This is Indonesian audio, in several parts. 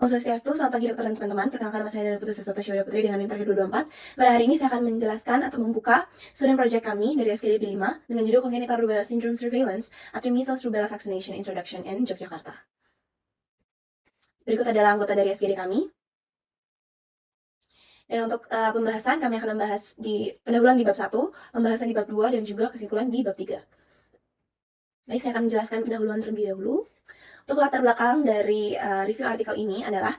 Om Swastiastu, selamat pagi dokter dan teman-teman. Perkenalkan nama saya adalah Putri Sasota Syawada Putri dengan NIM terakhir 224. Pada hari ini saya akan menjelaskan atau membuka student project kami dari SKDP 5 dengan judul Congenital Rubella Syndrome Surveillance after Measles Rubella Vaccination Introduction in Yogyakarta. Berikut adalah anggota dari SKD kami. Dan untuk pembahasan, kami akan membahas di pendahuluan di bab 1, pembahasan di bab 2, dan juga kesimpulan di bab 3. Baik, saya akan menjelaskan pendahuluan terlebih dahulu. Untuk latar belakang dari review artikel ini adalah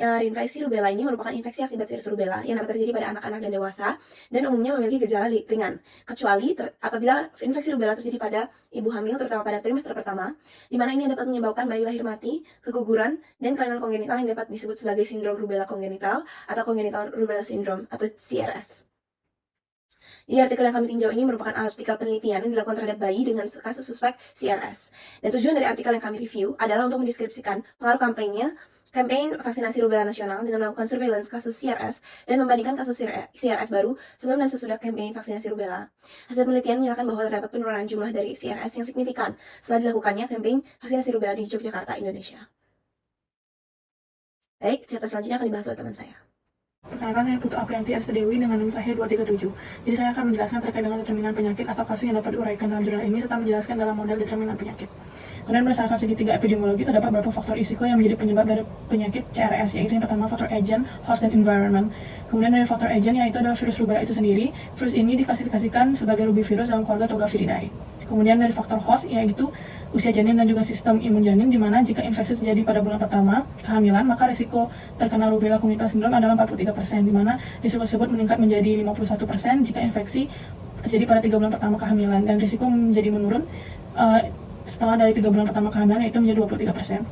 reinfeksi rubella ini merupakan infeksi akibat virus rubella yang dapat terjadi pada anak-anak dan dewasa dan umumnya memiliki gejala ringan, kecuali apabila infeksi rubella terjadi pada ibu hamil, terutama pada trimester pertama, di mana ini dapat menyebabkan bayi lahir mati, keguguran, dan kelainan kongenital yang dapat disebut sebagai sindrom rubella kongenital atau congenital rubella syndrome atau CRS. Jadi artikel yang kami tinjau ini merupakan artikel penelitian yang dilakukan terhadap bayi dengan kasus suspek CRS. Dan tujuan dari artikel yang kami review adalah untuk mendeskripsikan pengaruh kampanye campaign vaksinasi rubella nasional dengan melakukan surveillance kasus CRS dan membandingkan kasus CRS baru sebelum dan sesudah campaign vaksinasi rubella. Hasil penelitian menyatakan bahwa terdapat penurunan jumlah dari CRS yang signifikan setelah dilakukannya campaign vaksinasi rubella di Yogyakarta, Indonesia. Baik, cerita selanjutnya akan dibahas oleh teman saya. Perkenalkan, saya Putu Aprianti S. Dewi dengan NIM terakhir 237. Jadi saya akan menjelaskan terkait dengan determinan penyakit atau kasus yang dapat diuraikan dalam jurnal ini serta menjelaskan dalam model determinan penyakit. Kemudian berdasarkan segitiga epidemiologi terdapat beberapa faktor risiko yang menjadi penyebab dari penyakit CRS, yaitu yang pertama faktor agent, host, dan environment. Kemudian dari faktor agent yaitu adalah virus rubella itu sendiri. Virus ini diklasifikasikan sebagai rubivirus dalam keluarga Togaviridae. Kemudian dari faktor host yaitu usia janin dan juga sistem imun janin, di mana jika infeksi terjadi pada bulan pertama kehamilan, maka risiko terkena rubella congenital syndrome adalah 43%, di mana risiko tersebut meningkat menjadi 51% jika infeksi terjadi pada 3 bulan pertama kehamilan, dan risiko menjadi menurun setelah dari 3 bulan pertama kehamilan, yaitu menjadi 23%.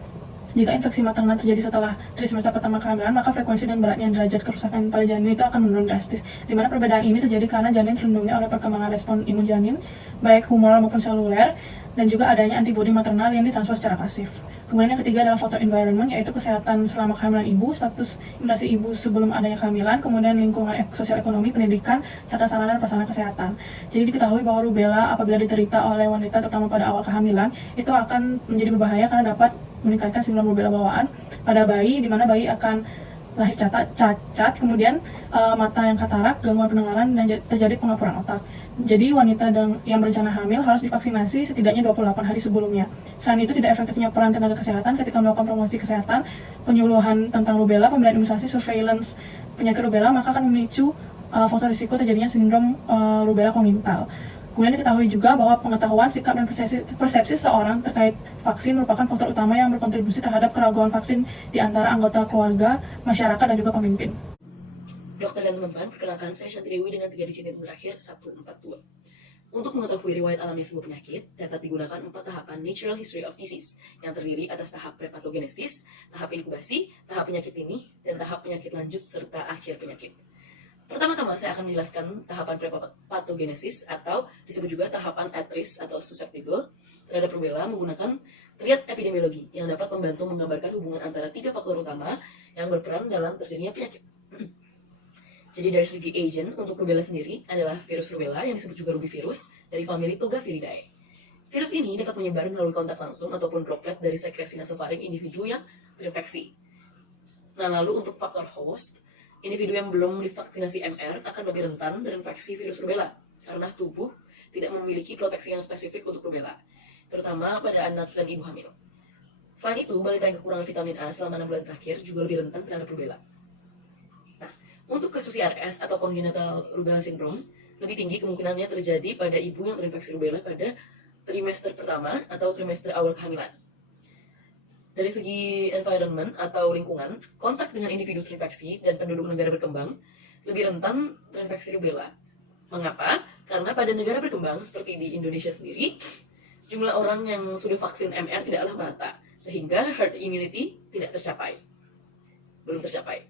Jika infeksi maternal terjadi setelah trimester pertama kehamilan, maka frekuensi dan beratnya derajat kerusakan pada janin itu akan menurun drastis, di mana perbedaan ini terjadi karena janin terlindungi oleh perkembangan respon imun janin, baik humoral maupun seluler, dan juga adanya antibodi maternal yang ditransfer secara pasif. Kemudian yang ketiga adalah faktor environment, yaitu kesehatan selama kehamilan ibu, status imunisasi ibu sebelum adanya kehamilan, kemudian lingkungan sosial ekonomi, pendidikan, serta sarana dan prasarana kesehatan. Jadi diketahui bahwa rubella apabila diderita oleh wanita terutama pada awal kehamilan, itu akan menjadi berbahaya karena dapat meningkatkan sindrom rubella bawaan pada bayi, di mana bayi akan lahir cacat, kemudian mata yang katarak, gangguan pendengaran, dan terjadi pengapuran otak. Jadi wanita yang berencana hamil harus divaksinasi setidaknya 28 hari sebelumnya. Selain itu, tidak efektifnya peran tenaga kesehatan ketika melakukan promosi kesehatan, penyuluhan tentang rubella, pemberian imunisasi, surveillance penyakit rubella, maka akan memicu faktor risiko terjadinya sindrom rubella kongenital. Kemudian diketahui juga bahwa pengetahuan, sikap, dan persepsi seseorang terkait vaksin merupakan faktor utama yang berkontribusi terhadap keraguan vaksin di antara anggota keluarga, masyarakat, dan juga pemimpin. Dokter dan teman-teman, perkenalkan saya Shanti Dewi dengan 3 digit NIM terakhir 142. Untuk mengetahui riwayat alami sebuah penyakit, dapat digunakan 4 tahapan Natural History of Disease yang terdiri atas tahap prepatogenesis, tahap inkubasi, tahap penyakit dini, dan tahap penyakit lanjut serta akhir penyakit. Pertama-tama saya akan menjelaskan tahapan prepatogenesis atau disebut juga tahapan at risk atau susceptible terhadap rubella menggunakan triad epidemiologi yang dapat membantu menggambarkan hubungan antara 3 faktor utama yang berperan dalam terjadinya penyakit. Jadi dari segi agent, untuk rubella sendiri adalah virus rubella yang disebut juga rubivirus dari famili Togaviridae. Virus ini dapat menyebar melalui kontak langsung ataupun droplet dari sekresi nasofaring individu yang terinfeksi. Nah, lalu untuk faktor host, individu yang belum divaksinasi MR akan lebih rentan terinfeksi virus rubella karena tubuh tidak memiliki proteksi yang spesifik untuk rubella, terutama pada anak dan ibu hamil. Selain itu, balita yang kekurangan vitamin A selama 6 bulan terakhir juga lebih rentan terhadap rubella. Untuk kasus CRS atau congenital rubella syndrome, lebih tinggi kemungkinannya terjadi pada ibu yang terinfeksi rubella pada trimester pertama atau trimester awal kehamilan. Dari segi environment atau lingkungan, kontak dengan individu terinfeksi dan penduduk negara berkembang lebih rentan terinfeksi rubella. Mengapa? Karena pada negara berkembang seperti di Indonesia sendiri, jumlah orang yang sudah vaksin MR tidaklah merata, sehingga herd immunity belum tercapai.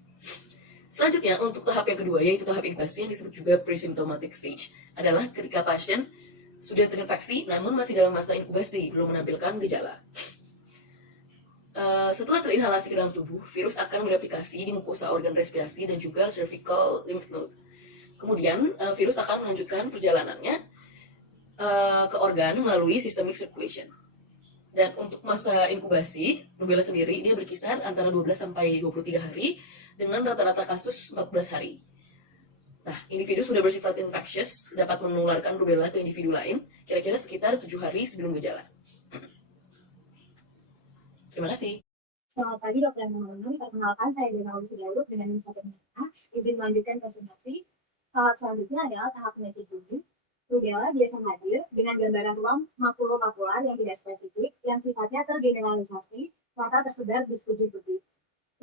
Selanjutnya, untuk tahap yang kedua, yaitu tahap inkubasi yang disebut juga pre-symptomatic stage, adalah ketika pasien sudah terinfeksi namun masih dalam masa inkubasi, belum menampilkan gejala. Setelah terinhalasi ke dalam tubuh, virus akan bereplikasi di mukosa organ respirasi dan juga cervical lymph node. Kemudian, virus akan melanjutkan perjalanannya ke organ melalui systemic circulation. Dan untuk masa inkubasi, rubella sendiri dia berkisar antara 12 sampai 23 hari dengan rata-rata kasus 14 hari. Nah, individu sudah bersifat infectious dapat menularkan rubella ke individu lain kira-kira sekitar 7 hari sebelum gejala. Terima kasih. Selamat pagi dokter dan teman-teman, perkenalkan saya Dina Ausi Daud dengan Indonesia. Izin melanjutkan presentasi. Tahap selanjutnya adalah tahap penyakit dini. Rubella biasa hadir dengan gambaran ruang makulopapular yang tidak spesifik, yang sifatnya tergeneralisasi, serta tersebar di sekujur tubuh.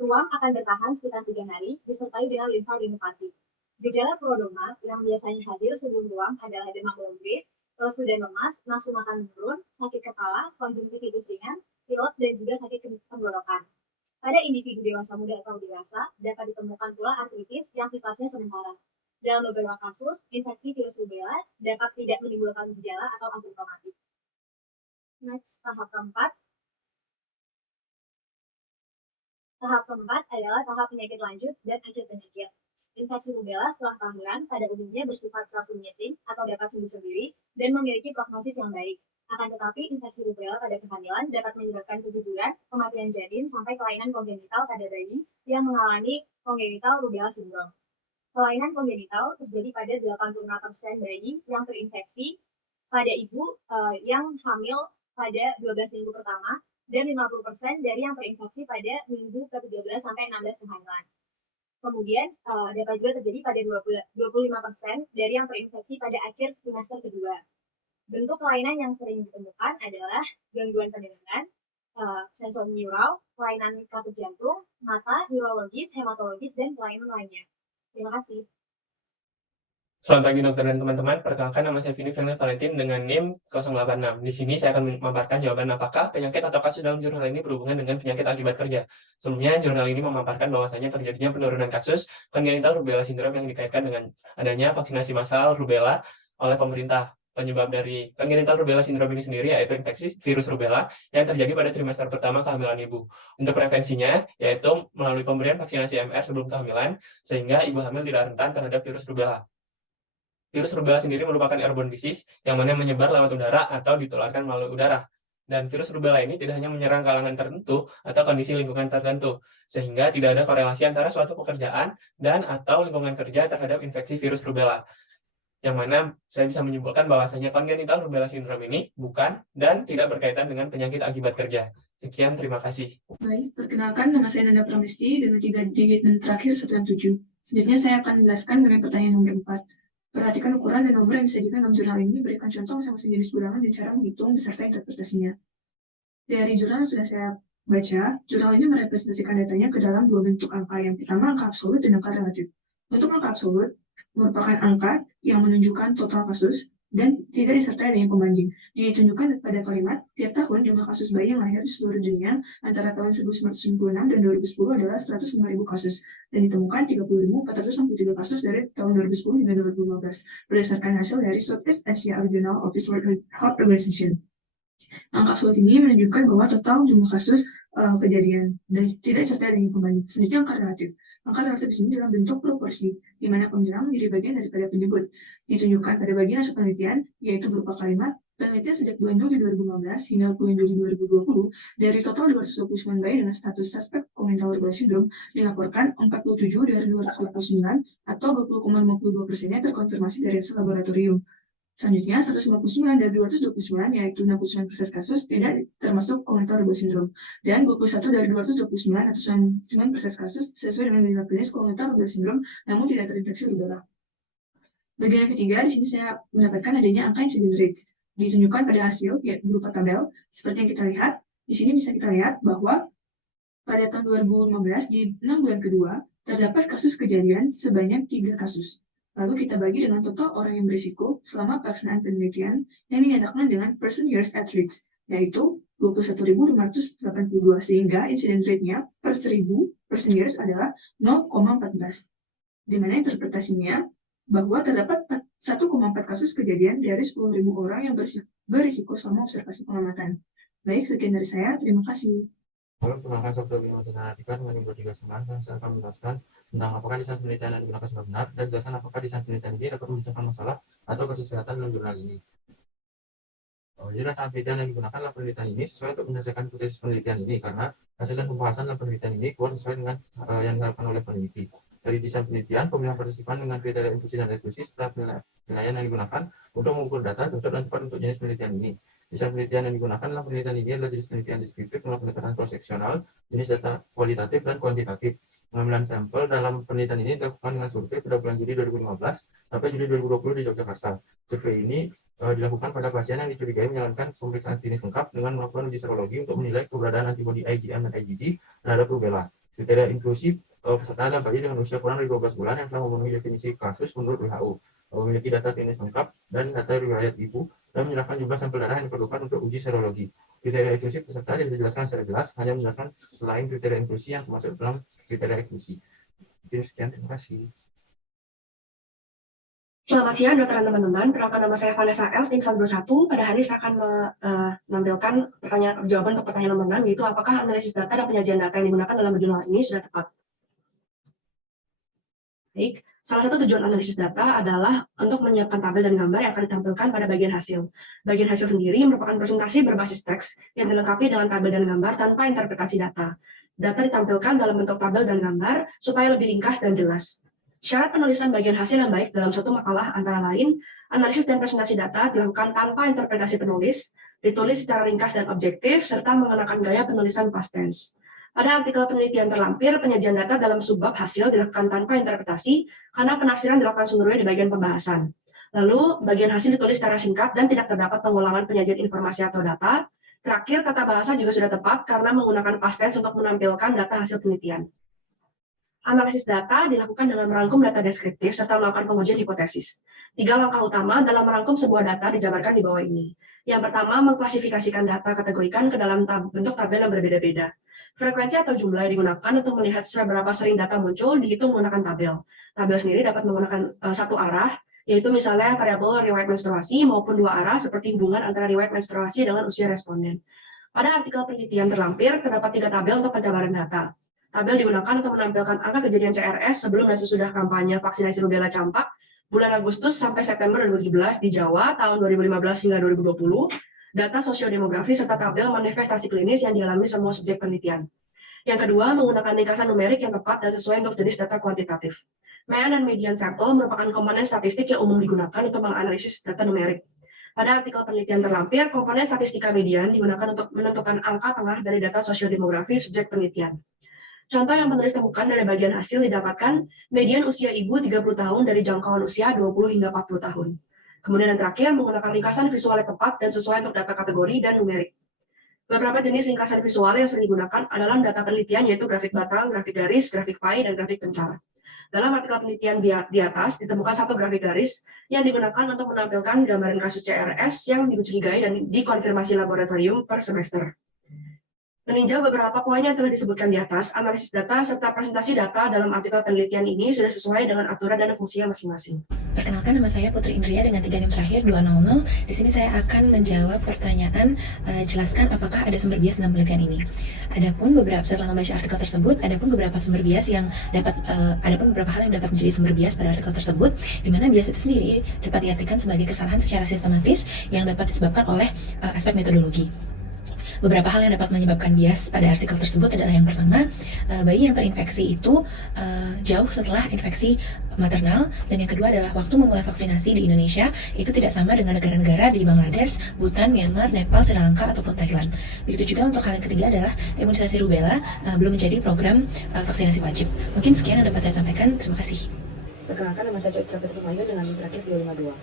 Ruang akan bertahan sekitar 3 hari, disertai dengan limfa linfatik. Gejala prodroma yang biasanya hadir sebelum ruang adalah demam low-grade, lesu dan lemas, nafsu makan menurun, sakit kepala, konjungtivitis ringan, pilek, dan juga sakit tenggorokan. Pada individu dewasa muda atau dewasa, dapat ditemukan pula artritis yang sifatnya sementara. Dalam beberapa kasus, infeksi virus rubella dapat tidak menimbulkan gejala atau asimptomatik. Next, tahap keempat. Tahap keempat adalah tahap penyakit lanjut dan akhir penyakit. Infeksi rubella setelah kehamilan pada umumnya bersifat self-limiting atau dapat sembuh sendiri dan memiliki prognosis yang baik. Akan tetapi, infeksi rubella pada kehamilan dapat menyebabkan keguguran, kematian janin, sampai kelainan kongenital pada bayi yang mengalami congenital rubella syndrome. Kelainan kongenital terjadi pada 85% bayi yang terinfeksi pada ibu yang hamil pada 12 minggu pertama dan 50% dari yang terinfeksi pada minggu ke-13 sampai 16 kehamilan. Kemudian dapat juga terjadi pada 25% dari yang terinfeksi pada akhir trimester kedua. Bentuk kelainan yang sering ditemukan adalah gangguan pendengaran, sensorineural, kelainan katup jantung, mata, neurologis, hematologis, dan kelainan lainnya. Terima kasih. Selamat pagi dokter dan teman-teman, perkenalkan nama saya Vini Fernand Valentin dengan NIM 086. Di sini saya akan memaparkan jawaban apakah penyakit atau kasus dalam jurnal ini berhubungan dengan penyakit akibat kerja. Sebelumnya, jurnal ini memaparkan bahwasanya terjadinya penurunan kasus congenital rubella syndrome yang dikaitkan dengan adanya vaksinasi massal rubella oleh pemerintah. Penyebab dari congenital rubella syndrome ini sendiri yaitu infeksi virus rubella yang terjadi pada trimester pertama kehamilan ibu. Untuk prevensinya, yaitu melalui pemberian vaksinasi MR sebelum kehamilan, sehingga ibu hamil tidak rentan terhadap virus rubella. Virus rubella sendiri merupakan airborne disease yang mana menyebar lewat udara atau ditularkan melalui udara. Dan virus rubella ini tidak hanya menyerang kalangan tertentu atau kondisi lingkungan tertentu, sehingga tidak ada korelasi antara suatu pekerjaan dan atau lingkungan kerja terhadap infeksi virus rubella. Yang mana saya bisa menyimpulkan bahwasanya congenital rubella syndrome ini bukan dan tidak berkaitan dengan penyakit akibat kerja. Sekian, terima kasih. Baik, perkenalkan nama saya Nanda Pramesti dengan 3 digit dan terakhir 1 dan 7. Selanjutnya saya akan menjelaskan mengenai pertanyaan nomor 4. Perhatikan ukuran dan nomor yang disajikan dalam jurnal ini, berikan contoh masing-masing jenis bilangan dan cara menghitung beserta interpretasinya. Dari jurnal yang sudah saya baca, jurnal ini merepresentasikan datanya ke dalam 2 bentuk angka. Yang pertama, angka absolut dan angka relatif. Untuk angka absolut, merupakan angka yang menunjukkan total kasus dan tidak disertai dengan pembanding. Ditunjukkan pada kalimat, tiap tahun jumlah kasus bayi yang lahir di seluruh dunia antara tahun 1996 dan 2010 adalah 105.000 kasus, dan ditemukan 30.463 kasus dari tahun 2010 hingga 2015, berdasarkan hasil dari Southeast Asia Regional Office World Health Organization. Angka absolut ini menunjukkan bahwa total jumlah kasus kejadian dan tidak disertai dengan pembanding. Selanjutnya angka relatif. Angka relatif di sini dalam bentuk proporsi, di mana pembilang menjadi bagian daripada penyebut. Ditunjukkan pada bagian hasil penelitian, yaitu berupa kalimat, penelitian sejak bulan Juli 2015 hingga bulan Juli 2020, dari total 229 bayi dengan status suspek congenital rubella syndrome, dilaporkan 47 dari 229 atau 20,52%-nya terkonfirmasi dari hasil laboratorium. Selanjutnya, 159 dari 229, yaitu 69% kasus, tidak termasuk congenital rubella syndrome. Dan 21 dari 229 atau 99% kasus sesuai dengan gejala klinis congenital rubella syndrome, namun tidak terinfeksi rubella. Bagian yang ketiga, di sini saya mendapatkan adanya angka incidence rates. Ditunjukkan pada hasil, yaitu berupa tabel. Seperti yang kita lihat, di sini bisa kita lihat bahwa pada tahun 2015, di 6 bulan kedua, terdapat kasus kejadian sebanyak 3 kasus. Lalu kita bagi dengan total orang yang berisiko selama pelaksanaan penelitian yang dinyatakan dengan person years at risk, yaitu 21.582, sehingga incident rate-nya per 1.000 person years adalah 0,14. Di mana interpretasinya bahwa terdapat 1,4 kasus kejadian dari 10.000 orang yang berisiko selama observasi pengamatan. Baik, sekian dari saya. Terima kasih. Halo, perkenalkan saya Dr. Bima Sanadika dengan nomor 39 dan saya akan menjelaskan tentang apakah desain penelitian yang digunakan sudah benar dan jelaskan apakah desain penelitian ini dapat memecahkan masalah atau kasus kesehatan dalam jurnal ini. Jadi rancangan penelitian yang digunakan dalam penelitian ini sesuai untuk menyelesaikan hipotesis penelitian ini, karena hasil dan pembahasan dalam penelitian ini keluar sesuai dengan yang diharapkan oleh peneliti. Dari desain penelitian, pemilihan partisipan dengan kriteria inklusi dan eksklusi serta penilaian yang digunakan untuk mengukur data cocok dan tepat untuk jenis penelitian ini. Desain penelitian yang digunakan dalam penelitian ini adalah jenis penelitian deskriptif melalui pendekatan cross-seksional, jenis data kualitatif dan kuantitatif. Pengambilan sampel dalam penelitian ini dilakukan dengan survei pada bulan Juli 2015 sampai Juli 2020 di Yogyakarta. Survei ini dilakukan pada pasien yang dicurigai menjalankan pemeriksaan klinis lengkap dengan melakukan uji serologi untuk menilai keberadaan antibodi IgM dan IgG terhadap rubella. Kriteria inklusif peserta adalah bayi dengan usia kurang dari 12 bulan yang telah memenuhi definisi kasus menurut WHO, memiliki data klinis lengkap dan data riwayat ibu, dan menyerahkan jumlah sampel darah yang diperlukan untuk uji serologi. Kriteria inklusif peserta tidak dijelaskan secara jelas, hanya menjelaskan selain kriteria inklusi yang termasuk dalam kriteria inklusi. Sekian, terima kasih. Selamat siang, dokter dan teman-teman. Perkenalkan nama saya Vanessa Els, tim 121. Pada hari ini saya akan menampilkan jawaban untuk pertanyaan nomor 6, yaitu apakah analisis data dan penyajian data yang digunakan dalam jurnal ini sudah tepat? Baik, salah satu tujuan analisis data adalah untuk menyiapkan tabel dan gambar yang akan ditampilkan pada bagian hasil. Bagian hasil sendiri merupakan presentasi berbasis teks yang dilengkapi dengan tabel dan gambar tanpa interpretasi data. Data ditampilkan dalam bentuk tabel dan gambar supaya lebih ringkas dan jelas. Syarat penulisan bagian hasil yang baik dalam suatu makalah antara lain, analisis dan presentasi data dilakukan tanpa interpretasi penulis, ditulis secara ringkas dan objektif, serta mengenakan gaya penulisan past tense. Pada artikel penelitian terlampir, penyajian data dalam subbab hasil dilakukan tanpa interpretasi, karena penafsiran dilakukan seluruhnya di bagian pembahasan. Lalu, bagian hasil ditulis secara singkat dan tidak terdapat pengulangan penyajian informasi atau data. Terakhir, tata bahasa juga sudah tepat karena menggunakan past tense untuk menampilkan data hasil penelitian. Analisis data dilakukan dengan merangkum data deskriptif serta melakukan pengujian hipotesis. 3 langkah utama dalam merangkum sebuah data dijabarkan di bawah ini. Yang pertama, mengklasifikasikan data kategorikan ke dalam bentuk tabel yang berbeda-beda. Frekuensi atau jumlah yang digunakan untuk melihat seberapa sering data muncul dihitung menggunakan tabel. Tabel sendiri dapat menggunakan satu arah, yaitu misalnya variabel riwayat menstruasi, maupun 2 arah seperti hubungan antara riwayat menstruasi dengan usia responden. Pada artikel penelitian terlampir, terdapat 3 tabel untuk penjabaran data. Tabel digunakan untuk menampilkan angka kejadian CRS sebelum dan sesudah kampanye vaksinasi rubella campak bulan Agustus sampai September 2017 di Jawa tahun 2015 hingga 2020, data sosiodemografi serta tabel manifestasi klinis yang dialami semua subjek penelitian. Yang kedua, menggunakan ringkasan numerik yang tepat dan sesuai untuk jenis data kuantitatif. Mean dan median sampel merupakan komponen statistik yang umum digunakan untuk menganalisis data numerik. Pada artikel penelitian terlampir, komponen statistika median digunakan untuk menentukan angka tengah dari data sosiodemografi subjek penelitian. Contoh yang penulis temukan dari bagian hasil didapatkan median usia ibu 30 tahun dari jangkauan usia 20 hingga 40 tahun. Kemudian yang terakhir, menggunakan ringkasan visual yang tepat dan sesuai untuk data kategori dan numerik. Beberapa jenis ringkasan visual yang sering digunakan adalah data penelitian, yaitu grafik batang, grafik garis, grafik pie, dan grafik pencara. Dalam artikel penelitian di atas, ditemukan satu grafik garis yang digunakan untuk menampilkan gambaran kasus CRS yang dicurigai dan dikonfirmasi laboratorium per semester. Meninjau beberapa poin yang telah disebutkan di atas, analisis data serta presentasi data dalam artikel penelitian ini sudah sesuai dengan aturan dan fungsinya masing-masing. Perkenalkan, nama saya Putri Indria dengan 3 NIM terakhir 200. Di sini saya akan menjawab pertanyaan, jelaskan apakah ada sumber bias dalam penelitian ini. Adapun setelah membaca artikel tersebut, adapun beberapa sumber bias yang adapun beberapa hal yang dapat menjadi sumber bias pada artikel tersebut, di mana bias itu sendiri dapat diartikan sebagai kesalahan secara sistematis yang dapat disebabkan oleh aspek metodologi. Beberapa hal yang dapat menyebabkan bias pada artikel tersebut adalah yang pertama, bayi yang terinfeksi itu jauh setelah infeksi maternal, dan yang kedua adalah waktu memulai vaksinasi di Indonesia itu tidak sama dengan negara-negara di Bangladesh, Bhutan, Myanmar, Nepal, Sri Lanka, ataupun Thailand. Begitu juga untuk hal yang ketiga adalah imunisasi rubella belum menjadi program vaksinasi wajib. Mungkin sekian yang dapat saya sampaikan. Terima kasih. Perkenalkan, nama saya Joyce Trapet Pemayu dengan NIM terakhir 252.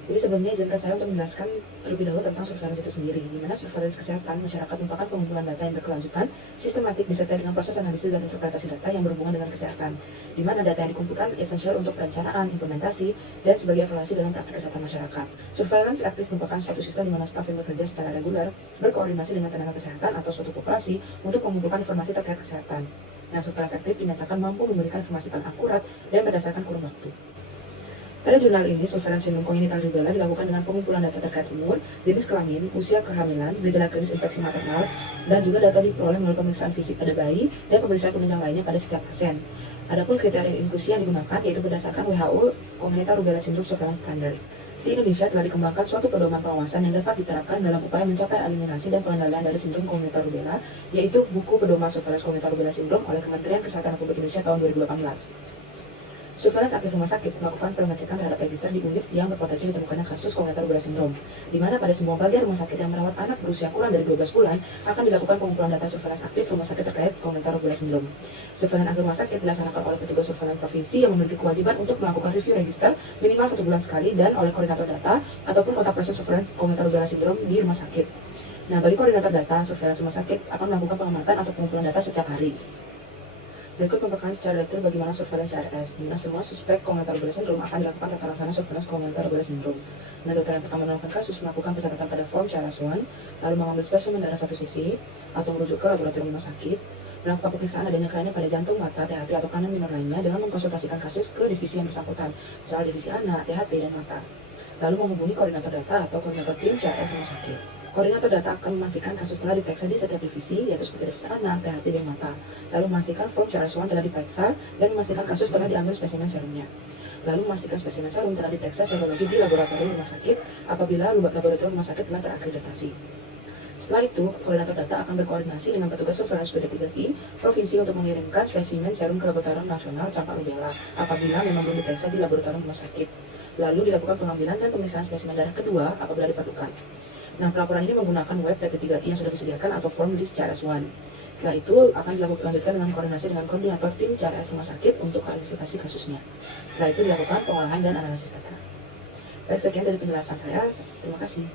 Jadi sebelumnya izinkan saya untuk menjelaskan terlebih dahulu tentang surveillance itu sendiri, di mana surveillance kesehatan masyarakat merupakan pengumpulan data yang berkelanjutan, sistematik, disertai dengan proses analisis dan interpretasi data yang berhubungan dengan kesehatan, di mana data yang dikumpulkan esensial untuk perencanaan, implementasi, dan sebagai evaluasi dalam praktik kesehatan masyarakat. Surveillance aktif merupakan suatu sistem di mana staf yang bekerja secara reguler berkoordinasi dengan tenaga kesehatan atau suatu populasi untuk mengumpulkan informasi terkait kesehatan. Nah, surveillance aktif dinyatakan mampu memberikan informasi paling akurat dan berdasarkan kurun waktu. Pada jurnal ini, surveillance sindrom kongenital rubella dilakukan dengan pengumpulan data terkait umur, jenis kelamin, usia kehamilan, gejala klinis infeksi maternal, dan juga data diperoleh melalui pemeriksaan fisik pada bayi dan pemeriksaan penunjang lainnya pada setiap pasien. Adapun kriteria inklusi yang digunakan yaitu berdasarkan WHO Congenital Rubella Syndrome Surveillance Standard. Di Indonesia telah dikembangkan suatu pedoman pengawasan yang dapat diterapkan dalam upaya mencapai eliminasi dan pengendalian dari sindrom kongenital rubella, yaitu buku pedoman surveillance kongenital rubella syndrome oleh Kementerian Kesehatan Republik Indonesia tahun 2018. Surveillance aktif rumah sakit melakukan pengecekan terhadap register di unit yang berpotensi ditemukannya kasus kongenital rubella syndrome, di mana pada semua bagian rumah sakit yang merawat anak berusia kurang dari 12 bulan akan dilakukan pengumpulan data surveillance aktif rumah sakit terkait kongenital rubella syndrome. Surveillance aktif rumah sakit dilaksanakan oleh petugas surveillance provinsi yang memiliki kewajiban untuk melakukan review register minimal 1 bulan sekali dan oleh koordinator data ataupun kontak person surveillance kongenital rubella syndrome di rumah sakit. Nah, bagi koordinator data, surveillance rumah sakit akan melakukan pengamatan atau pengumpulan data setiap hari. Berikut pembekalan secara detail bagaimana surveillance CRS, di mana semua suspek kongenital rubella syndrome akan dilakukan tata laksana surveillance kongenital rubella syndrome. Nah, dokter yang pertama menemukan kasus melakukan pencatatan pada form CRS1, lalu mengambil spesimen darah satu sisi atau merujuk ke laboratorium rumah sakit, melakukan pemeriksaan adanya kelainan pada jantung, mata, THT atau kelainan minor lainnya dengan mengkonsultasikan kasus ke divisi yang bersangkutan, misalnya divisi anak, THT, dan mata. Lalu menghubungi koordinator data atau koordinator tim CRS rumah sakit. Koordinator data akan memastikan kasus telah diperiksa di setiap divisi, yaitu seperti divisi anak, THT, dan mata. Lalu memastikan form CRS1 telah diperiksa dan memastikan kasus telah diambil spesimen serumnya. Lalu memastikan spesimen serum telah diperiksa serologi di laboratorium rumah sakit apabila laboratorium rumah sakit telah terakreditasi. Setelah itu, koordinator data akan berkoordinasi dengan petugas surveillance PD3I provinsi untuk mengirimkan spesimen serum ke laboratorium nasional campak rubella apabila memang belum diperiksa di laboratorium rumah sakit. Lalu dilakukan pengambilan dan pemeriksaan spesimen darah kedua apabila diperlukan. Nah, pelaporan ini menggunakan web PT3I yang sudah disediakan atau form list CRS1. Setelah itu akan dilanjutkan dengan koordinasi dengan koordinator tim CRS rumah sakit untuk klarifikasi kasusnya. Setelah itu dilakukan pengolahan dan analisis data. Baik, sekian dari penjelasan saya. Terima kasih.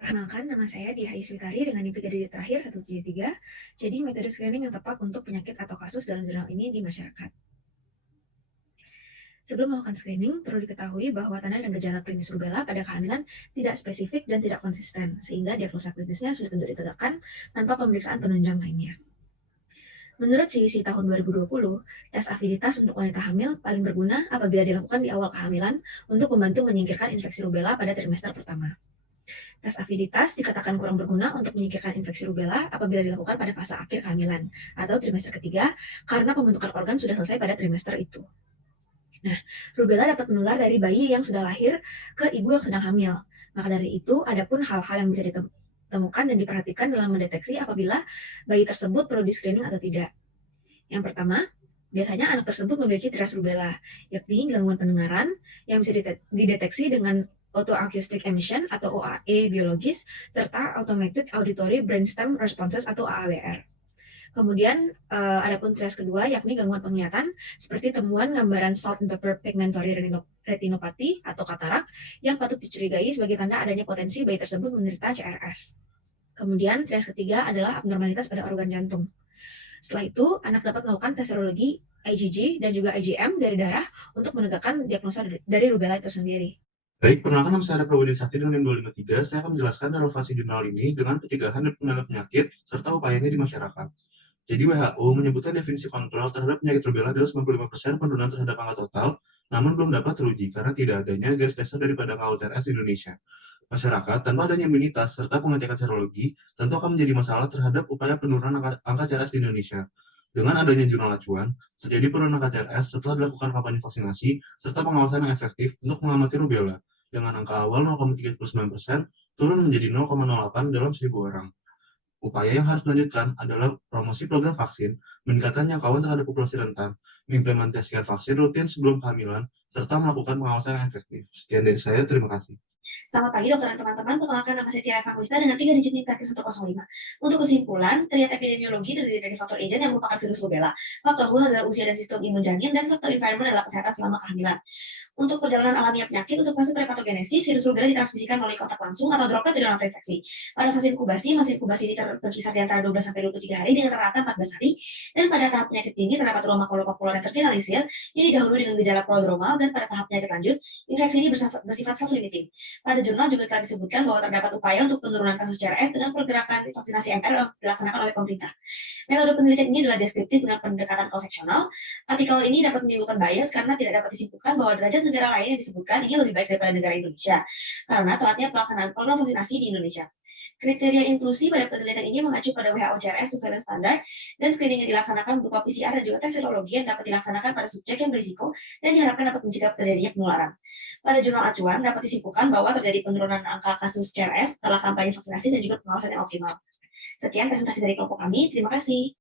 Perkenalkan, nama saya Diah Iswitari dengan NIM 3 digit terakhir 173. Jadi metode screening yang tepat untuk penyakit atau kasus dalam jurnal ini di masyarakat. Sebelum melakukan screening, perlu diketahui bahwa tanda dan gejala klinis rubella pada kehamilan tidak spesifik dan tidak konsisten, sehingga diagnosa klinisnya sulit untuk ditegakkan tanpa pemeriksaan penunjang lainnya. Menurut CDC tahun 2020, tes aviditas untuk wanita hamil paling berguna apabila dilakukan di awal kehamilan untuk membantu menyingkirkan infeksi rubella pada trimester pertama. Tes aviditas dikatakan kurang berguna untuk menyingkirkan infeksi rubella apabila dilakukan pada fase akhir kehamilan atau trimester ketiga karena pembentukan organ sudah selesai pada trimester itu. Nah, rubella dapat menular dari bayi yang sudah lahir ke ibu yang sedang hamil. Maka dari itu, ada pun hal-hal yang bisa ditemukan dan diperhatikan dalam mendeteksi apabila bayi tersebut perlu di-screening atau tidak. Yang pertama, biasanya anak tersebut memiliki trias rubella, yakni gangguan pendengaran yang bisa dideteksi dengan autoacoustic emission atau OAE biologis, serta automated auditory brainstem responses atau AABR. Kemudian ada pun trias kedua yakni gangguan penglihatan seperti temuan gambaran salt and pepper pigmentary retinopathy atau katarak yang patut dicurigai sebagai tanda adanya potensi bayi tersebut menderita CRS. Kemudian trias ketiga adalah abnormalitas pada organ jantung. Setelah itu, anak dapat melakukan tes serologi IgG dan juga IgM dari darah untuk menegakkan diagnosa dari rubella itu sendiri. Baik, perkenalkan nama saya Prabowo Sakti dengan NIM 253. Saya akan menjelaskan relevansi jurnal ini dengan pencegahan dan pengendalian penyakit serta upayanya di masyarakat. Jadi WHO menyebutkan definisi kontrol terhadap penyakit rubella adalah 95% penurunan terhadap angka total, namun belum dapat teruji karena tidak adanya garis dasar daripada KUCRS di Indonesia. Masyarakat tanpa adanya imunitas serta pengecekan serologi tentu akan menjadi masalah terhadap upaya penurunan angka CRS di Indonesia. Dengan adanya jurnal acuan, terjadi penurunan angka CRS setelah dilakukan kampanye vaksinasi serta pengawasan yang efektif untuk mengamati rubella. Dengan angka awal 0,39% turun menjadi 0,08 dalam 1.000 orang. Upaya yang harus dilanjutkan adalah promosi program vaksin, meningkatkan jangkauan terhadap populasi rentan, mengimplementasikan vaksin rutin sebelum kehamilan, serta melakukan pengawasan yang efektif. Sekian dari saya, terima kasih. Selamat pagi dokter dan teman-teman, perkenalkan nama saya Tiara Evangelista dengan 3 digit NIM terakhir 105. Untuk kesimpulan, terlihat epidemiologi terdiri dari faktor agent yang merupakan virus rubella, faktor hul adalah usia dan sistem imun janin, dan faktor environment adalah kesehatan selama kehamilan. Untuk perjalanan alamiah penyakit, untuk fase prepatogenesis, virus rubella ditransmisikan melalui kontak langsung atau droplet dari orang terinfeksi. Pada fase inkubasi, masa inkubasi ini berkisar di antara 12 sampai 23 hari dengan rata 14 hari, dan pada tahap penyakit tinggi terdapat rumah kolopapular yang tergeneralisir, yang didahului dengan gejala prodromal, dan pada tahap penyakit lanjut, infeksi ini bersifat self-limiting. Pada jurnal juga telah disebutkan bahwa terdapat upaya untuk penurunan kasus CRS dengan pergerakan vaksinasi MR yang dilaksanakan oleh pemerintah. Metode penelitian ini adalah deskriptif dengan pendekatan cross-seksional. Artikel ini dapat menimbulkan bias karena tidak dapat disimpulkan bahwa derajat negara lain yang disebutkan ini lebih baik daripada negara Indonesia, karena telatnya pelaksanaan program vaksinasi di Indonesia. Kriteria inklusi pada penelitian ini mengacu pada WHO CRS surveillance standard, dan screening yang dilaksanakan berupa PCR dan juga tes serologi yang dapat dilaksanakan pada subjek yang berisiko dan diharapkan dapat mencegah terjadinya penularan. Pada jurnal acuan dapat disimpulkan bahwa terjadi penurunan angka kasus CRS setelah kampanye vaksinasi dan juga pengawasan yang optimal. Sekian presentasi dari kelompok kami, terima kasih.